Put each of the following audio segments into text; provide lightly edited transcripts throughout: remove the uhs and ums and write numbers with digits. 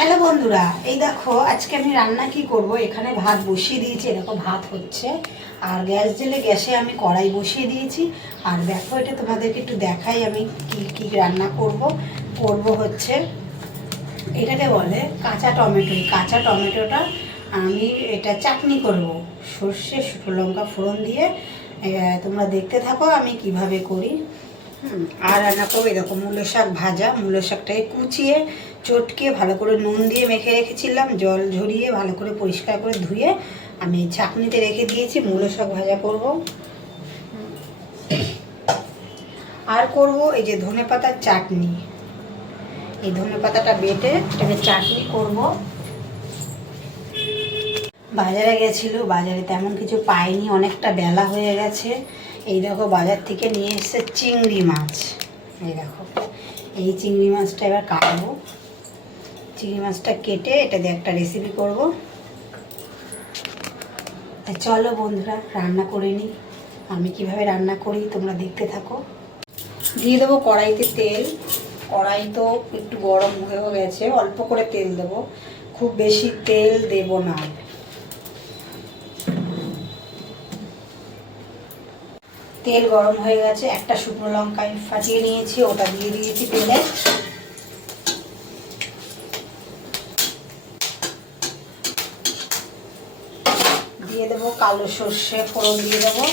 Hello বন্ধুরা, এই দেখো আজকে আমি রান্না কি করব। এখানে ভাত বসিয়ে দিয়েছি, এরকম ভাত হচ্ছে। আর গ্যাস জেলে গ্যাসে আমি কড়াই বসিয়ে দিয়েছি। আর দেখো এটা তোমাদেরকে একটু দেখাই আমি কি কি রান্না করব হচ্ছে এটাকে বলে কাঁচা টমেটো। এই কাঁচা টমেটোটা আমি এটা চাটনি করব সর্ষে শুকনো লঙ্কা ফোড়ন দিয়ে। তোমরা দেখতে থাকো আমি কিভাবে করি। আর রান্না করবো এরকম মূলো শাক ভাজা। মূলো শাকটাকে কুচিয়ে চটকে ভালো করে নুন দিয়ে মেখে রেখেছিলাম, জল ঝরিয়ে ভালো করে পরিষ্কার করে ধুয়ে আমি ছাঁকনিতে রেখে দিয়েছি। মূলো শাক ভাজা করব। আর করব এই যে ধনেপাতার চাটনি। এই ধনেপাতাটা বেটে এটাকে চাটনি করব। বাজারে গেছিল, বাজারে তেমন কিছু পাইনি, অনেকটা বেলা হয়ে গেছে। এই দেখো বাজার থেকে নিয়ে এসেছে চিংড়ি মাছ। এই দেখো এই চিংড়ি মাছটা এবার কাটবো। চিংড়ি মাছটা কেটে এটা দিয়ে একটা রেসিপি করব। চলো বন্ধুরা রান্না করে নিই। আমি কিভাবে রান্না করি তোমরা দেখতে থাকো। দিয়ে দেবো কড়াইতে তেল। কড়াই তো একটু গরম হয়েও গেছে, অল্প করে তেল দেবো, খুব বেশি তেল দেব না। তেল গরম হয়ে গেছে, একটা শুকনো লঙ্কা ফাটিয়ে নিয়েছি, ওটা দিয়ে দিয়েছি তেলে। দিয়ে দেবো কালো সর্ষে ফোড়ন দিয়ে দেবো।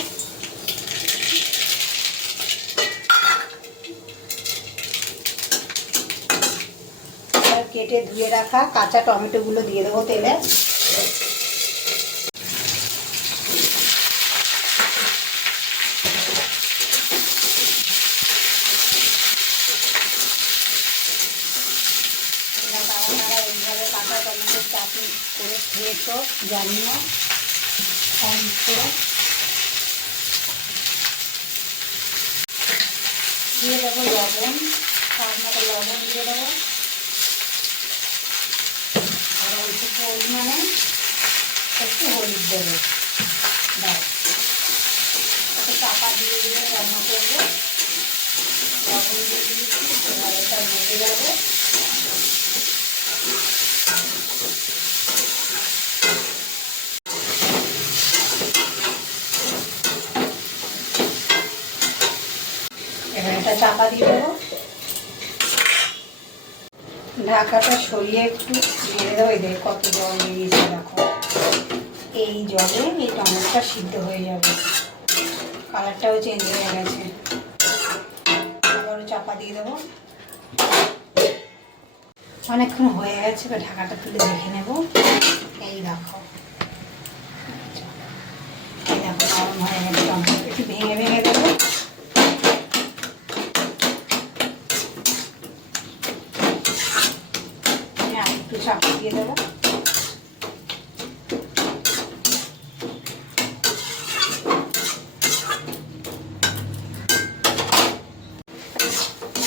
কেটে ধুয়ে রাখা কাঁচা টমেটোগুলো দিয়ে দেবো তেলে। এইভাবে কাঁচা টমেটোর চাটনি করে খেয়েছো জানিও। দিয়ে দেবো লবণ, তার মতো লবণ দিয়ে দেবো। আর অল্প পরিমাণে একটু হলুদ দেবো। ব্যাস, একটু চাপা দিয়ে দিয়ে রান্না করবো। লবণ দিয়ে দিয়েছি, এবার এটা ভেজে যাবে। এবার এটা চাপা দিয়ে দেবো। ঢাকাটা সরিয়ে একটু ঢেলে দেবো। এদের কত জল বেরিয়েছে দেখো। এই জলে এই টমেটোটা সিদ্ধ হয়ে যাবে, কালারটাও চেঞ্জ হয়ে গেছে। আবারও চাপা দিয়ে দেবো। অনেকক্ষণ হয়ে গেছে, এবার ঢাকাটা তুলে দেখে নেব। এই দেখো, এই দেখো নরম হয়ে গেছে টমেটো। একটু ভেঙে ভেঙে দেবো। একটু চাপা দিয়ে দেবো।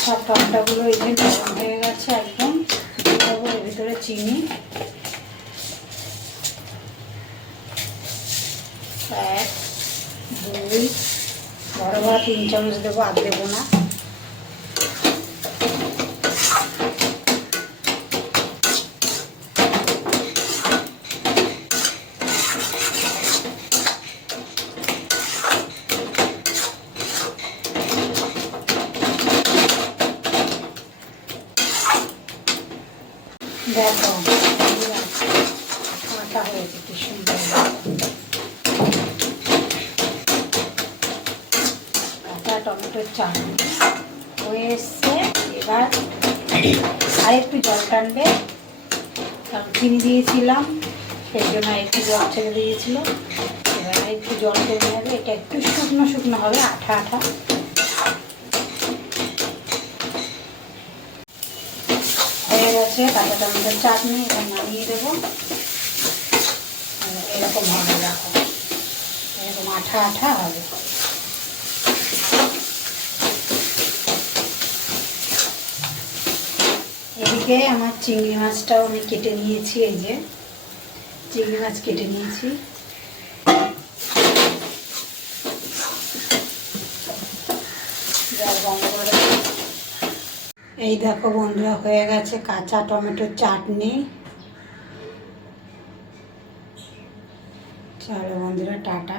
সব টমেটোগুলো এই যে নরম হয়ে গেছে একদম। দেবো এর ভিতরে চিনি, এক দুই বড় বড় 3 চামচ দেবো, আর দেবো না। দেখো আটা হয়েছে কি সুন্দর। কাঁচা টমেটোর চাটনি হয়ে এসছে। এবার আর একটু জল টানবে, কারণ চিনি দিয়েছিলাম সেই জন্য একটু জল ছেড়ে দিয়েছিল। এবার একটু জল টেনে যাবে, এটা একটু শুকনো শুকনো হবে, আঠা আঠা। হয়ে গেছে কাঁচা টমেটোর চাটনি। এটা নামিয়ে দেবো। এরকম হবে দেখো, এরকম আঠা আঠা হবে। এদিকে আমার চিংড়ি মাছটাও আমি কেটে নিয়েছি। এই যে চিংড়ি মাছ কেটে নিয়েছি। জল বন্ধ করে এই দেখো বন্ধুরা, হয়ে গেছে কাঁচা টমেটোর চাটনি। চলো বন্ধুরা, টাটা।